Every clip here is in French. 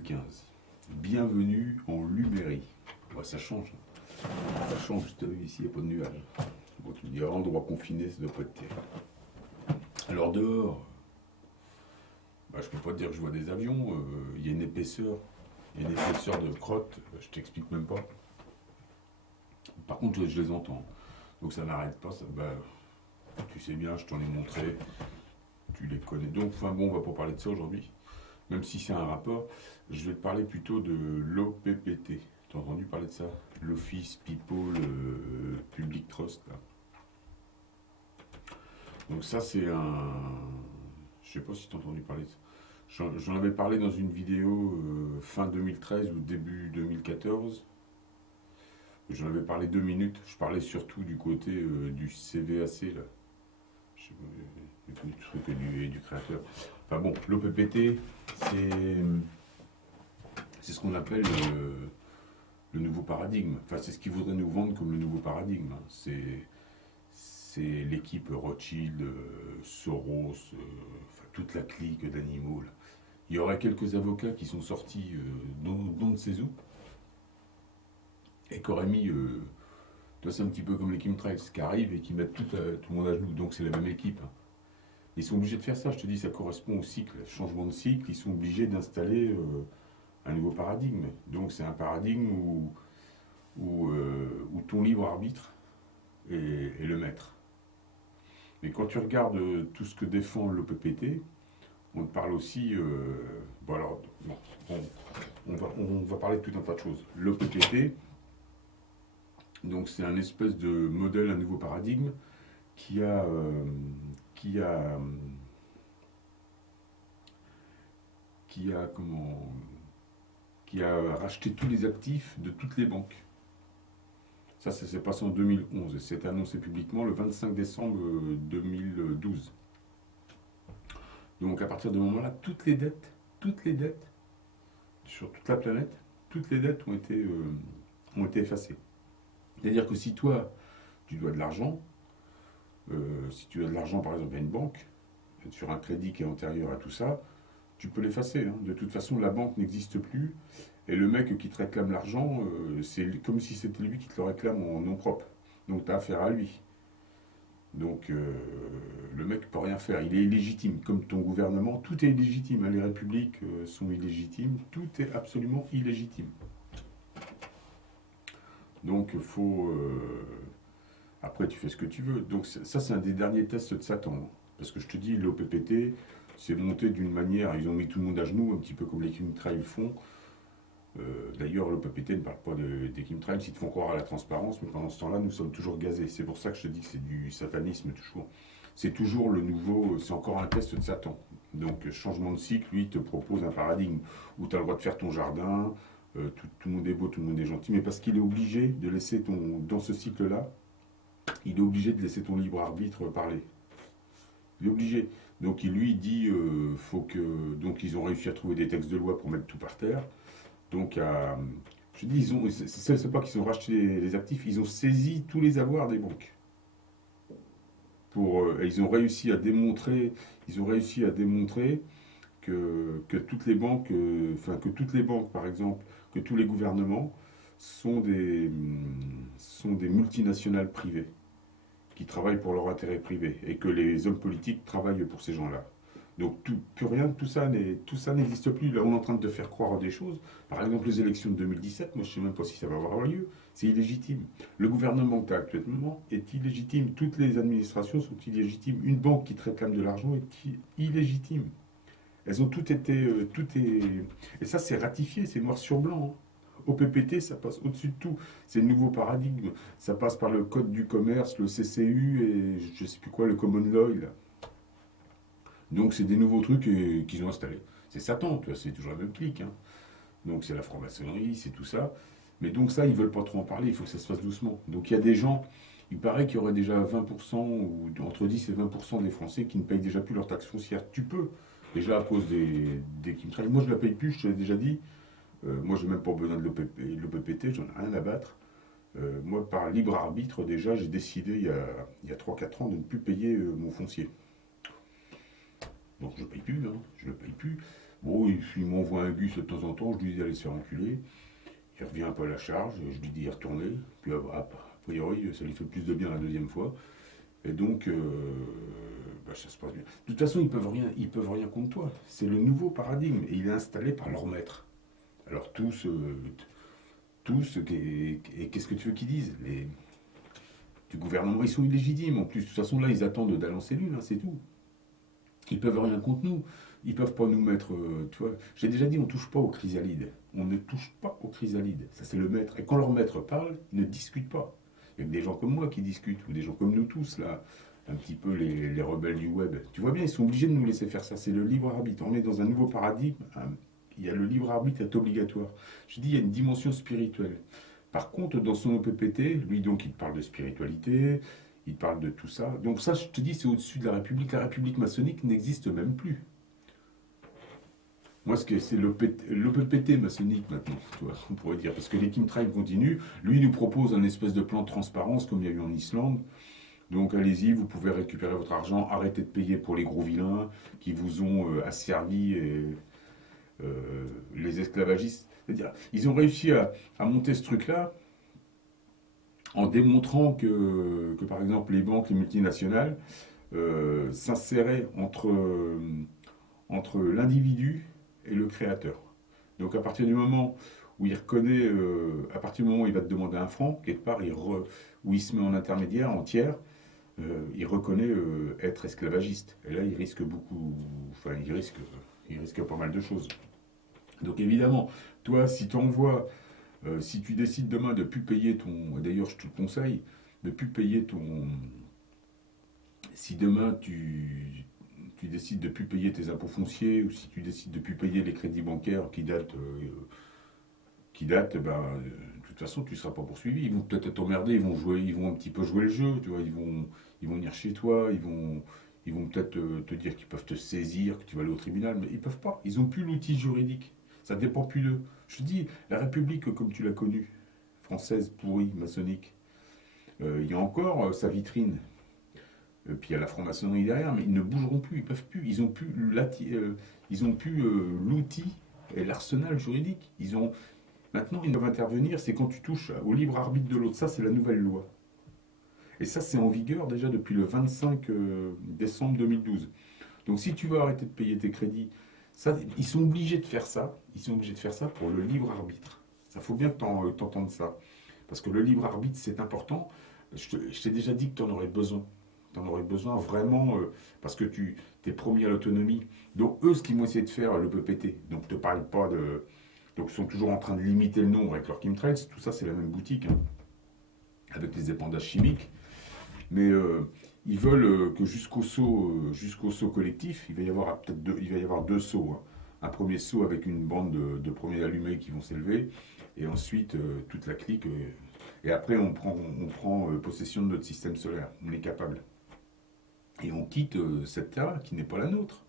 2015. Bienvenue en Lumérie. Ouais, ça change. Ça change, tu as vu, ici, il n'y a pas de nuages. Bon, tu me dis, endroit confiné, ça doit pas être terrible. Alors dehors, je peux pas te dire que je vois des avions. Il y a une épaisseur. Il y a une épaisseur de crotte. Je t'explique même pas. Par contre, je les entends. Donc ça n'arrête pas. Tu sais bien, je t'en ai montré. Tu les connais. Donc, enfin bon, on va pas parler de ça aujourd'hui. Même si c'est un rapport, je vais te parler plutôt de l'OPPT. Tu as entendu parler de ça? L'Office People Public Trust. Là. Donc ça, c'est un... Je sais pas si tu as entendu parler de ça. J'en avais parlé dans une vidéo fin 2013 ou début 2014. J'en avais parlé 2 minutes. Je parlais surtout du côté du CVAC, là. Je sais pas, du truc du créateur. Enfin bon, l'OPPT, c'est ce qu'on appelle le nouveau paradigme. Enfin, c'est ce qu'ils voudraient nous vendre comme le nouveau paradigme. C'est l'équipe Rothschild, Soros, enfin, toute la clique d'animaux. Là. Il y aurait quelques avocats qui sont sortis d'on ne sait où et qui auraient mis... toi, c'est un petit peu comme les chemtrails qui arrivent et qui mettent tout le monde à genoux. Donc c'est la même équipe. Hein. Ils sont obligés de faire ça, je te dis, ça correspond au cycle, changement de cycle, ils sont obligés d'installer un nouveau paradigme. Donc c'est un paradigme où ton libre arbitre est le maître. Mais quand tu regardes tout ce que défend l'OPPT, on te parle aussi... on va parler de tout un tas de choses. L'OPPT, donc c'est un espèce de modèle, un nouveau paradigme qui a racheté tous les actifs de toutes les banques. Ça s'est passé en 2011 et c'est annoncé publiquement le 25 décembre 2012. Donc à partir de ce moment-là, toutes les dettes, sur toute la planète, toutes les dettes ont été effacées. C'est-à-dire que si toi, tu dois de l'argent, si tu as de l'argent par exemple à une banque, sur un crédit qui est antérieur à tout ça, tu peux l'effacer. Hein. De toute façon, la banque n'existe plus. Et le mec qui te réclame l'argent, c'est comme si c'était lui qui te le réclame en nom propre. Donc tu as affaire à lui. Donc le mec ne peut rien faire. Il est illégitime. Comme ton gouvernement, tout est illégitime. Les républiques sont illégitimes. Tout est absolument illégitime. Donc il faut... après, tu fais ce que tu veux. Donc ça, c'est un des derniers tests de Satan. Parce que je te dis, l'OPPT, c'est monté d'une manière... Ils ont mis tout le monde à genoux, un petit peu comme les chemtrails font. D'ailleurs, l'OPPT ne parle pas des chemtrails, ils te font croire à la transparence, mais pendant ce temps-là, nous sommes toujours gazés. C'est pour ça que je te dis que c'est du satanisme toujours. C'est toujours le nouveau, c'est encore un test de Satan. Donc, changement de cycle, lui, il te propose un paradigme où tu as le droit de faire ton jardin, tout le monde est beau, tout le monde est gentil, mais parce qu'il est obligé de laisser dans ce cycle-là, il est obligé de laisser ton libre arbitre parler. Il est obligé. Donc, il dit, donc ils ont réussi à trouver des textes de loi pour mettre tout par terre. Donc, je dis, c'est pas qu'ils ont racheté les actifs, ils ont saisi tous les avoirs des banques. Ils ont réussi à démontrer, que toutes les banques, par exemple, que tous les gouvernements sont des multinationales privées qui travaillent pour leur intérêt privé et que les hommes politiques travaillent pour ces gens-là. Donc plus rien, tout ça n'existe plus. Là, on est en train de te faire croire des choses. Par exemple, les élections de 2017, moi je ne sais même pas si ça va avoir lieu. C'est illégitime. Le gouvernement que tu as actuellement est illégitime. Toutes les administrations sont illégitimes. Une banque qui te réclame de l'argent est illégitime. Elles ont toutes été... Et ça, c'est ratifié, c'est noir sur blanc. Hein. OPPT, ça passe au-dessus de tout. C'est le nouveau paradigme. Ça passe par le code du commerce, le CCU et je ne sais plus quoi, le common law. Là. Donc c'est des nouveaux trucs qu'ils ont installés. C'est Satan, tu vois, c'est toujours la même clique. Hein. Donc c'est la franc-maçonnerie, c'est tout ça. Mais donc ça, ils veulent pas trop en parler, il faut que ça se fasse doucement. Donc il y a des gens, il paraît qu'il y aurait déjà 20% ou entre 10 et 20% des Français qui ne payent déjà plus leur taxe foncière. Tu peux, déjà à cause des chemtrails. Moi je ne la paye plus, je te l'ai déjà dit. Moi j'ai même pas besoin de l'OPPT, j'en ai rien à battre. Moi par libre arbitre déjà, j'ai décidé il y a 3-4 ans de ne plus payer mon foncier. Donc je ne paye plus, hein, je ne le paye plus. Bon, il m'envoie un gus de temps en temps, je lui dis d'aller se faire enculer. Il revient un peu à la charge, je lui dis d'y retourner. Puis a priori, ça lui fait plus de bien la deuxième fois. Et donc, bah, ça se passe bien. De toute façon, ils peuvent rien contre toi. C'est le nouveau paradigme et il est installé par leur maître. Alors tous, et qu'est-ce que tu veux qu'ils disent du gouvernement, ils sont illégitimes. En plus, de toute façon, là, ils attendent d'aller en cellule, hein, c'est tout. Ils peuvent rien contre nous. Ils peuvent pas nous mettre, tu vois. J'ai déjà dit, on touche pas aux chrysalides. On ne touche pas aux chrysalides. Ça, c'est le maître. Et quand leur maître parle, ils ne discutent pas. Il y a des gens comme moi qui discutent, ou des gens comme nous tous, là, un petit peu les rebelles du web. Tu vois bien, ils sont obligés de nous laisser faire ça. C'est le libre arbitre. On est dans un nouveau paradigme, hein. Il y a le libre arbitre est obligatoire. Je dis, il y a une dimension spirituelle. Par contre, dans son OPPT, lui, donc, il parle de spiritualité, il parle de tout ça. Donc ça, je te dis, c'est au-dessus de la République. La République maçonnique n'existe même plus. Moi, c'est l'OPPT maçonnique maintenant, tu vois, on pourrait dire. Parce que les chemtrails continuent. Lui, il nous propose un espèce de plan de transparence comme il y a eu en Islande. Donc allez-y, vous pouvez récupérer votre argent, arrêtez de payer pour les gros vilains qui vous ont asservis et les esclavagistes. C'est-à-dire, ils ont réussi à monter ce truc-là en démontrant que, par exemple, les banques, les multinationales, s'inséraient entre l'individu et le créateur. Donc à partir du moment où il reconnaît, à partir du moment où il va te demander un franc, quelque part, où il se met en intermédiaire, en tiers, il reconnaît être esclavagiste. Et là, il risque beaucoup, enfin, il risque pas mal de choses. Donc évidemment, toi, si tu décides demain de plus payer ton, d'ailleurs, je te le conseille, de plus payer ton, si demain tu décides de plus payer tes impôts fonciers ou si tu décides de plus payer les crédits bancaires ben, de toute façon, tu ne seras pas poursuivi. Ils vont peut-être t'emmerder, ils vont un petit peu jouer le jeu, tu vois, ils vont venir chez toi, ils vont peut-être te dire qu'ils peuvent te saisir, que tu vas aller au tribunal, mais ils peuvent pas. Ils n'ont plus l'outil juridique. Ça dépend plus d'eux. Je te dis, la République comme tu l'as connue, française, pourrie, maçonnique, il y a encore sa vitrine. Puis il y a la franc-maçonnerie derrière, mais ils ne bougeront plus, ils peuvent plus. Ils ont plus l'outil et l'arsenal juridique. Maintenant, ils doivent intervenir, c'est quand tu touches au libre arbitre de l'autre. Ça, c'est la nouvelle loi. Et ça, c'est en vigueur déjà depuis le 25 décembre 2012. Donc si tu veux arrêter de payer tes crédits, ça, ils sont obligés de faire ça. Ils sont obligés de faire ça pour le libre arbitre. Ça faut bien que tu entendes ça. Parce que le libre arbitre, c'est important. Je t'ai déjà dit que tu en aurais besoin. Tu en aurais besoin vraiment parce que tu es promis à l'autonomie. Donc eux, ce qu'ils vont essayer de faire, le PPT, donc te parle pas de... Donc ils sont toujours en train de limiter le nombre avec leurs chemtrails. Tout ça, c'est la même boutique, hein, avec les épandages chimiques. Mais ils veulent que jusqu'au saut collectif, il va y avoir il va y avoir deux sauts, hein. Un premier saut avec une bande de premiers allumés qui vont s'élever, et ensuite toute la clique. Et après, on prend possession de notre système solaire. On est capable. Et on quitte cette terre qui n'est pas la nôtre.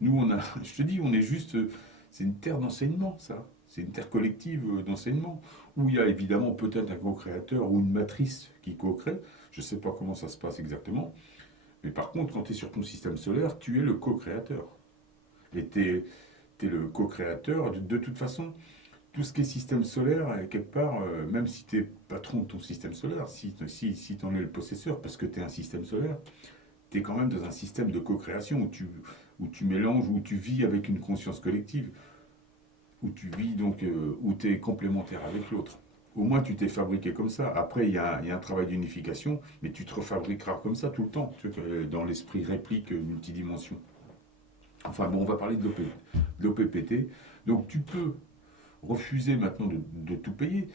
Nous, je te dis, on est juste. C'est une terre d'enseignement, ça. C'est une terre collective d'enseignement, où il y a évidemment peut-être un co-créateur ou une matrice qui co-crée. Je ne sais pas comment ça se passe exactement. Mais par contre, quand tu es sur ton système solaire, tu es le co-créateur. Et tu es le co-créateur. De toute façon, tout ce qui est système solaire, quelque part, même si tu es patron de ton système solaire, si tu en es le possesseur, parce que tu es un système solaire, tu es quand même dans un système de co-création où tu mélanges, où tu vis avec une conscience collective, où tu vis donc, où tu es complémentaire avec l'autre. Au moins, tu t'es fabriqué comme ça. Après, il y a un travail d'unification, mais tu te refabriqueras comme ça tout le temps, tu vois, dans l'esprit réplique multidimension. Enfin bon, on va parler de l'OPPT. Donc tu peux refuser maintenant de tout payer.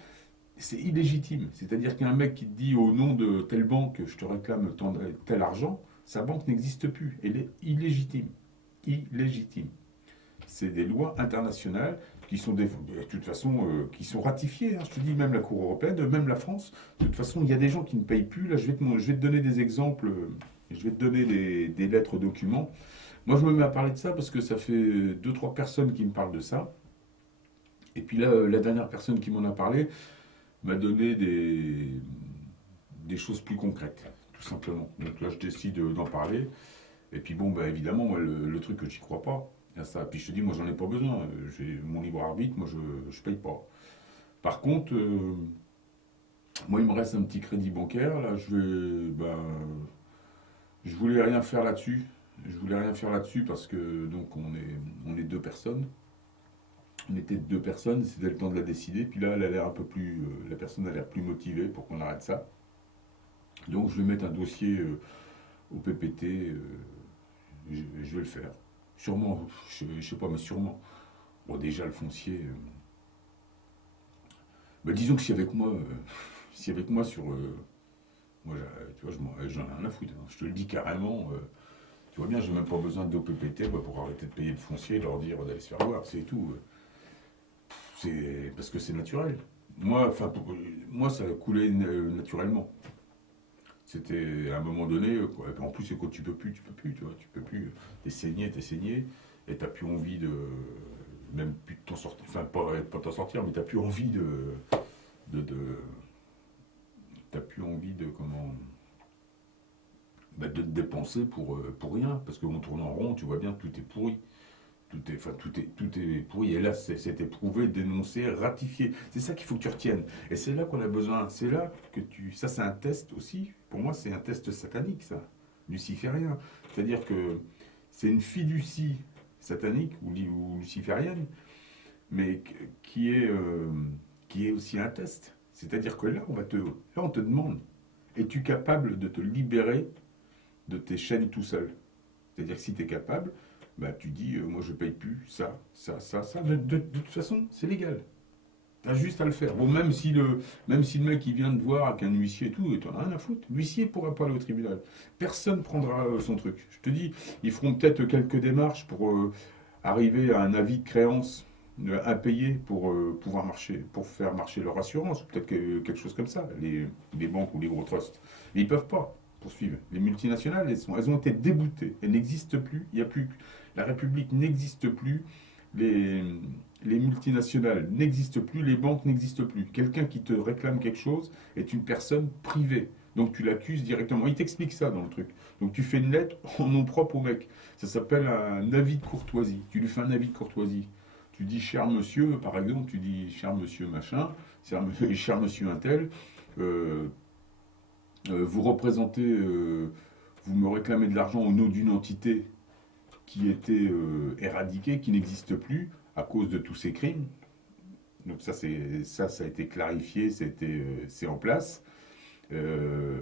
C'est illégitime. C'est-à-dire qu'un mec qui te dit au nom de telle banque, je te réclame tel argent, sa banque n'existe plus. Elle est illégitime. Illégitime. C'est des lois internationales qui sont de toute façon qui sont ratifiées, hein. Je te dis, même la Cour européenne, même la France. De toute façon, il y a des gens qui ne payent plus. Là, je vais te donner des exemples. Je vais te donner des lettres documents. Moi, je me mets à parler de ça parce que ça fait deux, trois personnes qui me parlent de ça. Et puis là, la dernière personne qui m'en a parlé m'a donné des choses plus concrètes, tout simplement. Donc là, je décide d'en parler. Et puis bon, bah, évidemment, moi, le truc que j'y crois pas. Il y a ça. Puis je te dis, moi, j'en ai pas besoin. J'ai mon libre arbitre, moi, je paye pas. Par contre, moi, il me reste un petit crédit bancaire. Là, je voulais rien faire là-dessus. Je voulais rien faire là-dessus parce que donc on est deux personnes. On était deux personnes, c'était le temps de la décider. Puis là, elle a l'air un peu plus, la personne a l'air plus motivée pour qu'on arrête ça. Donc je vais mettre un dossier au PPT. Je vais le faire. Sûrement, je sais pas, mais sûrement. Bon, déjà le foncier. Bah, disons que si avec moi sur, moi, tu vois, j'en ai rien à foutre, hein. Je te le dis carrément. Tu vois bien, j'ai même pas besoin d'OPPT pour arrêter de payer le foncier et leur dire d'aller se faire voir, c'est tout. C'est parce que c'est naturel. Moi, enfin, moi, ça a coulé naturellement. C'était à un moment donné, quoi. En plus, c'est quand tu peux plus, tu vois, tu peux plus. T'es saigné, et t'as plus envie de, même plus de t'en sortir, enfin, pas t'en sortir, mais t'as plus envie de t'as plus envie de, comment, bah, de te dépenser pour rien, parce qu'on tourne en rond, tu vois bien, tout est pourri. Tout est pourri. Et là, c'est éprouvé, dénoncé, ratifié. C'est ça qu'il faut que tu retiennes. Et c'est là qu'on a besoin. C'est là que tu. Ça, c'est un test aussi. Pour moi, c'est un test satanique, ça. Luciférien. C'est-à-dire que c'est une fiducie satanique ou luciférienne, mais qui est aussi un test. C'est-à-dire que là, on te demande, es-tu capable de te libérer de tes chaînes tout seul? C'est-à-dire que si tu es capable, bah, tu dis, moi je paye plus ça. De toute façon, c'est légal. Tu as juste à le faire. Bon, même si le mec il vient te voir avec un huissier et tout, tu n'en as rien à foutre. L'huissier ne pourra pas aller au tribunal. Personne ne prendra son truc. Je te dis, ils feront peut-être quelques démarches pour arriver à un avis de créance impayé pour pouvoir marcher, pour faire marcher leur assurance, ou peut-être quelque chose comme ça, les banques ou les gros trusts. Mais ils ne peuvent pas poursuivre. Les multinationales, elles ont été déboutées. Elles n'existent plus. Il y a plus. La République n'existe plus. Les, les multinationales n'existent plus. Les banques n'existent plus. Quelqu'un qui te réclame quelque chose est une personne privée. Donc tu l'accuses directement. Il t'explique ça dans le truc. Donc tu fais une lettre en nom propre au mec. Ça s'appelle un avis de courtoisie. Tu lui fais un avis de courtoisie. Tu dis, cher monsieur, par exemple, tu dis, cher monsieur machin, cher monsieur untel, euh, vous représentez, vous me réclamez de l'argent au nom d'une entité qui était éradiquée, qui n'existe plus à cause de tous ces crimes. Donc ça a été clarifié, c'est en place. Euh,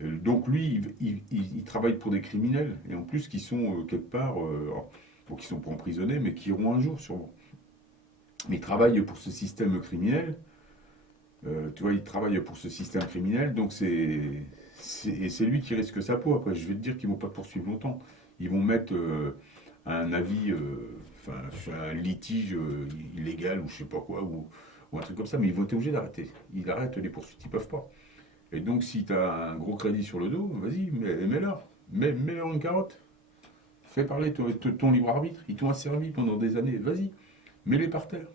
donc lui, il travaille pour des criminels, et en plus qui sont quelque part, bon, qui sont pas emprisonnés, mais qui iront un jour sûrement. Mais il travaille pour ce système criminel. Tu vois, il travaille pour ce système criminel, donc et c'est lui qui risque sa peau. Après, je vais te dire qu'ils vont pas te poursuivre longtemps. Ils vont mettre un avis, enfin, un litige illégal ou je sais pas quoi, ou un truc comme ça, mais ils vont être obligés d'arrêter. Ils arrêtent les poursuites, ils peuvent pas. Et donc, si tu as un gros crédit sur le dos, vas-y, mets-leur. Mets-leur une carotte. Fais parler ton libre arbitre. Ils t'ont asservi pendant des années. Vas-y, mets-les par terre.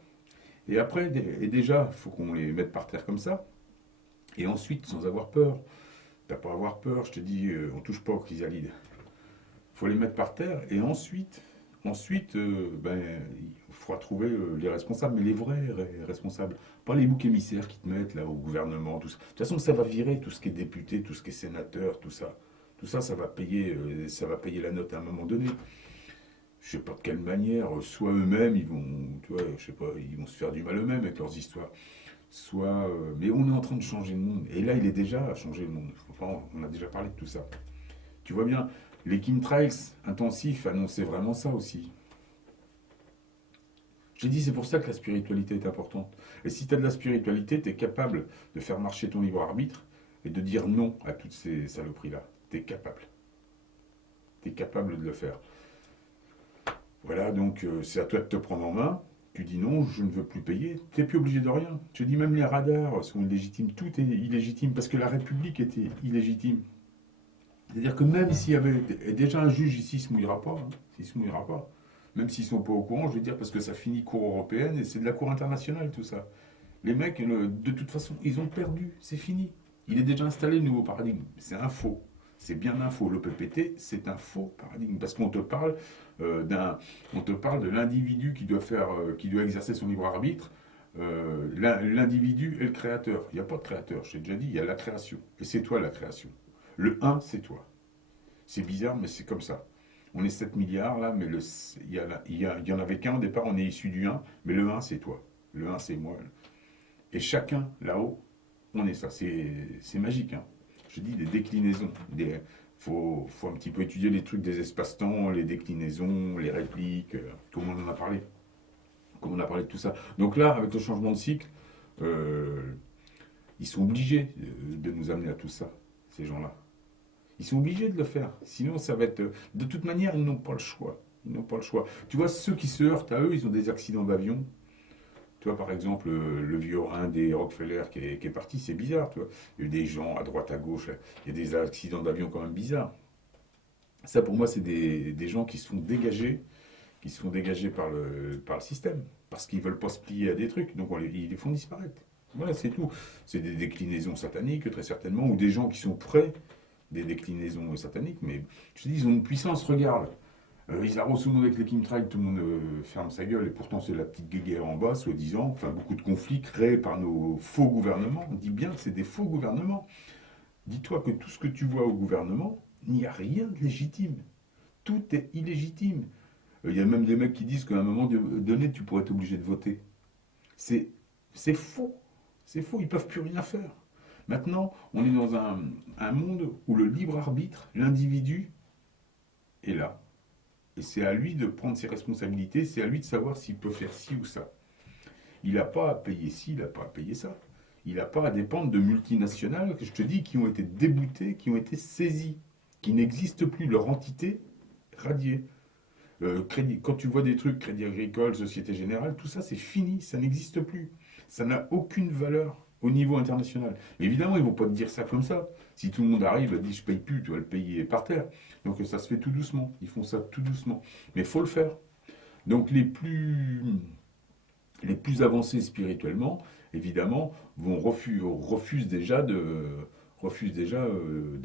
Et après, et déjà, il faut qu'on les mette par terre comme ça. Et ensuite, sans avoir peur. T'as pas à avoir peur, je te dis, on touche pas aux chrysalides. Il faut les mettre par terre. Et ensuite ben, il faudra trouver les responsables, mais les vrais responsables. Pas les boucs émissaires qui te mettent là au gouvernement, tout ça. De toute façon, ça va virer tout ce qui est député, tout ce qui est sénateur, tout ça. Tout ça, ça va payer la note à un moment donné. Je sais pas de quelle manière, soit eux-mêmes, ils vont, tu vois, je sais pas, ils vont se faire du mal eux-mêmes avec leurs histoires. Soit, mais on est en train de changer le monde. Et là, il est déjà à changer le monde. Enfin, on a déjà parlé de tout ça. Tu vois bien, les chemtrails intensifs annonçaient vraiment ça aussi. J'ai dit, c'est pour ça que la spiritualité est importante. Et si tu as de la spiritualité, tu es capable de faire marcher ton libre arbitre et de dire non à toutes ces saloperies-là. Tu es capable. Tu es capable de le faire. Voilà, donc c'est à toi de te prendre en main. Tu dis non, je ne veux plus payer. Tu n'es plus obligé de rien. Je dis même les radars sont illégitimes. Tout est illégitime parce que la République était illégitime. C'est-à-dire que même s'il y avait. Et déjà un juge ici ne se mouillera pas. Hein, il se mouillera pas. Même s'ils ne sont pas au courant, je veux dire, parce que ça finit cour européenne et c'est de la cour internationale tout ça. Les mecs, de toute façon, ils ont perdu. C'est fini. Il est déjà installé le nouveau paradigme. C'est un faux. C'est bien un faux. Le PPT, c'est un faux paradigme. Parce qu'on te parle on te parle de l'individu qui doit exercer son libre arbitre. L'individu est le créateur. Il n'y a pas de créateur, je t'ai déjà dit, il y a la création. Et c'est toi la création. Le un, c'est toi. C'est bizarre, mais c'est comme ça. On est 7 milliards là, mais il y en avait qu'un au départ, on est issu du un, mais le un, c'est toi. Le un, c'est moi. Et chacun, là-haut, on est ça. C'est magique, hein. Je dis des déclinaisons. Faut un petit peu étudier les trucs des espaces-temps, les déclinaisons, les répliques, comme on en a parlé. Comme on a parlé de tout ça. Donc là, avec le changement de cycle, euh, ils sont obligés de nous amener à tout ça, ces gens-là. Ils sont obligés de le faire. Sinon, ça va être. De toute manière, ils n'ont pas le choix. Ils n'ont pas le choix. Tu vois, ceux qui se heurtent à eux, ils ont des accidents d'avion. Tu vois, par exemple, le vieux, un des Rockefeller qui est parti, c'est bizarre, tu vois. Il y a eu des gens à droite, à gauche, il y a des accidents d'avion quand même bizarres. Ça, pour moi, c'est des gens qui se font dégager par le système, parce qu'ils veulent pas se plier à des trucs, donc ils les font disparaître. Voilà, c'est tout. C'est des déclinaisons sataniques, très certainement, ou des gens qui sont prêts des déclinaisons sataniques, mais je te dis, ils ont une puissance, regarde. Ils arrosent tout le monde avec les chemtrails, tout le monde ferme sa gueule, et pourtant c'est la petite guéguerre en bas, soi-disant, enfin beaucoup de conflits créés par nos faux gouvernements. On dit bien que c'est des faux gouvernements. Dis-toi que tout ce que tu vois au gouvernement, il n'y a rien de légitime. Tout est illégitime. Il y a même des mecs qui disent qu'à un moment donné, tu pourrais être obligé de voter. C'est c'est faux. C'est faux, ils ne peuvent plus rien faire. Maintenant, on est dans un monde où le libre arbitre, l'individu, est là. Et c'est à lui de prendre ses responsabilités, c'est à lui de savoir s'il peut faire ci ou ça. Il n'a pas à payer ci, il n'a pas à payer ça. Il n'a pas à dépendre de multinationales, que je te dis, qui ont été déboutées, qui ont été saisies, qui n'existent plus, leur entité radiée. Quand tu vois des trucs, Crédit Agricole, Société Générale, tout ça c'est fini, ça n'existe plus. Ça n'a aucune valeur au niveau international. Mais évidemment, ils ne vont pas te dire ça comme ça. Si tout le monde arrive et dit je paye plus, tu vas le payer par terre. Donc ça se fait tout doucement. Ils font ça tout doucement. Mais il faut le faire. Donc les plus avancés spirituellement, évidemment, refusent déjà de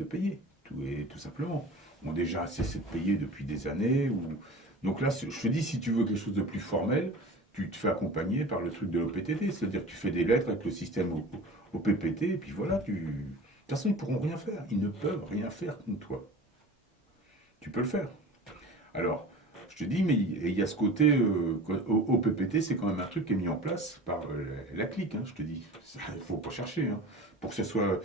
payer, tout simplement. Ont déjà cessé de payer depuis des années. Donc là, je te dis, si tu veux quelque chose de plus formel, tu te fais accompagner par le truc de l'OPTT, c'est-à-dire que tu fais des lettres avec le système au PPT, et puis voilà, de toute façon, ils ne pourront rien faire. Ils ne peuvent rien faire contre toi. Tu peux le faire. Alors, je te dis, mais il y a ce côté, au PPT, c'est quand même un truc qui est mis en place par la clique, hein, je te dis. Il ne faut pas chercher. Hein. Pour que ce soit.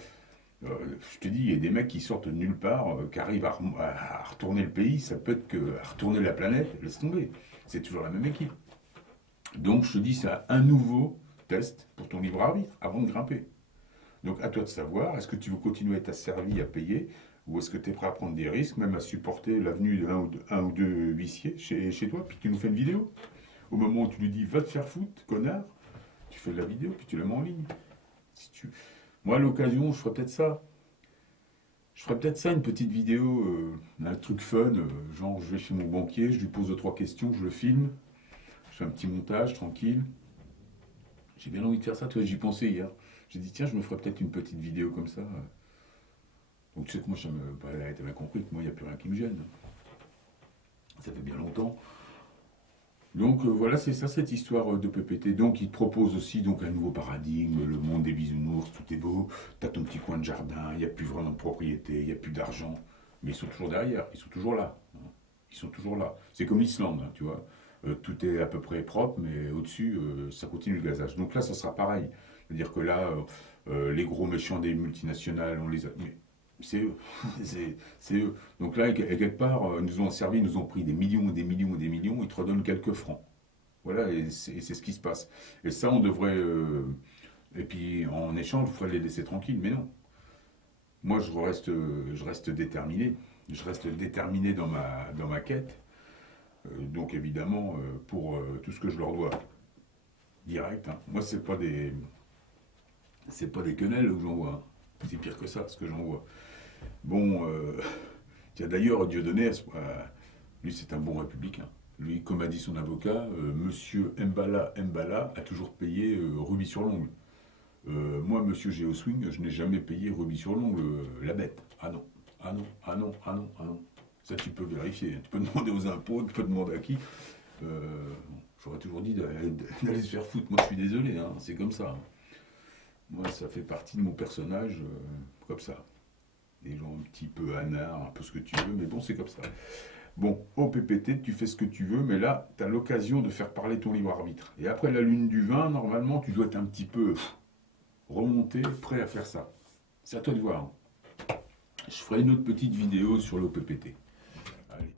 Je te dis, il y a des mecs qui sortent de nulle part, qui arrivent à retourner le pays, ça peut être que à retourner la planète, laisse tomber. C'est toujours la même équipe. Donc, je te dis, c'est un nouveau test pour ton libre arbitre avant de grimper. Donc, à toi de savoir, est-ce que tu veux continuer à être asservi à payer ou est-ce que tu es prêt à prendre des risques, même à supporter l'avenue d'un ou deux huissiers chez toi, puis tu nous fais une vidéo. Au moment où tu lui dis va te faire foutre, connard, tu fais de la vidéo, puis tu la mets en ligne. Si tu... Moi, à l'occasion, je ferais peut-être ça. Je ferais peut-être ça, une petite vidéo, un truc fun, genre je vais chez mon banquier, je lui pose deux, trois questions, je le filme, je fais un petit montage tranquille. J'ai bien envie de faire ça, tu vois, j'y pensais hier. J'ai dit, tiens, je me ferais peut-être une petite vidéo comme ça. Donc tu sais que moi, t'as bien compris que moi, il n'y a plus rien qui me gêne. Ça fait bien longtemps. Donc voilà, c'est ça cette histoire de PPT. Donc il te propose aussi donc un nouveau paradigme, le monde des bisounours, tout est beau, t'as ton petit coin de jardin, il n'y a plus vraiment de propriété, il n'y a plus d'argent. Mais ils sont toujours derrière, ils sont toujours là. Hein. Ils sont toujours là. C'est comme l'Islande, hein, tu vois. Tout est à peu près propre, mais au-dessus, ça continue le gazage. Donc là, ça sera pareil. C'est-à-dire que là, les gros méchants des multinationales, on les a. Mais c'est eux. C'est eux. Donc là, quelque part, ils nous ont servi, ils nous ont pris des millions et des millions et des millions, ils te redonnent quelques francs. Voilà, et c'est ce qui se passe. Et ça, on devrait. Et puis, en échange, il faudrait les laisser tranquilles, mais non. Moi, je reste déterminé. Je reste déterminé dans ma quête. Donc, évidemment, pour tout ce que je leur dois. Direct. Hein. Moi, c'est pas des quenelles que j'envoie. Hein. C'est pire que ça, ce que j'envoie. Bon, tiens, d'ailleurs, Dieudonné, lui, c'est un bon républicain. Lui, comme a dit son avocat, Monsieur Mbala a toujours payé rubis sur l'ongle. Moi, Monsieur Géoswing, je n'ai jamais payé rubis sur l'ongle, la bête. Ah non. Ah non, ah non, ah non, ah non. Ça, tu peux vérifier. Tu peux demander aux impôts, tu peux demander à qui. J'aurais toujours dit d'aller se faire foutre. Moi, je suis désolé, hein, c'est comme ça. Moi, ça fait partie de mon personnage, comme ça. Des gens un petit peu anards, un peu ce que tu veux, mais bon, c'est comme ça. Bon, au PPT, tu fais ce que tu veux, mais là, tu as l'occasion de faire parler ton libre arbitre. Et après la lune du 20, normalement, tu dois être un petit peu remonté, prêt à faire ça. C'est à toi de voir, hein. Je ferai une autre petite vidéo sur l'OPPT.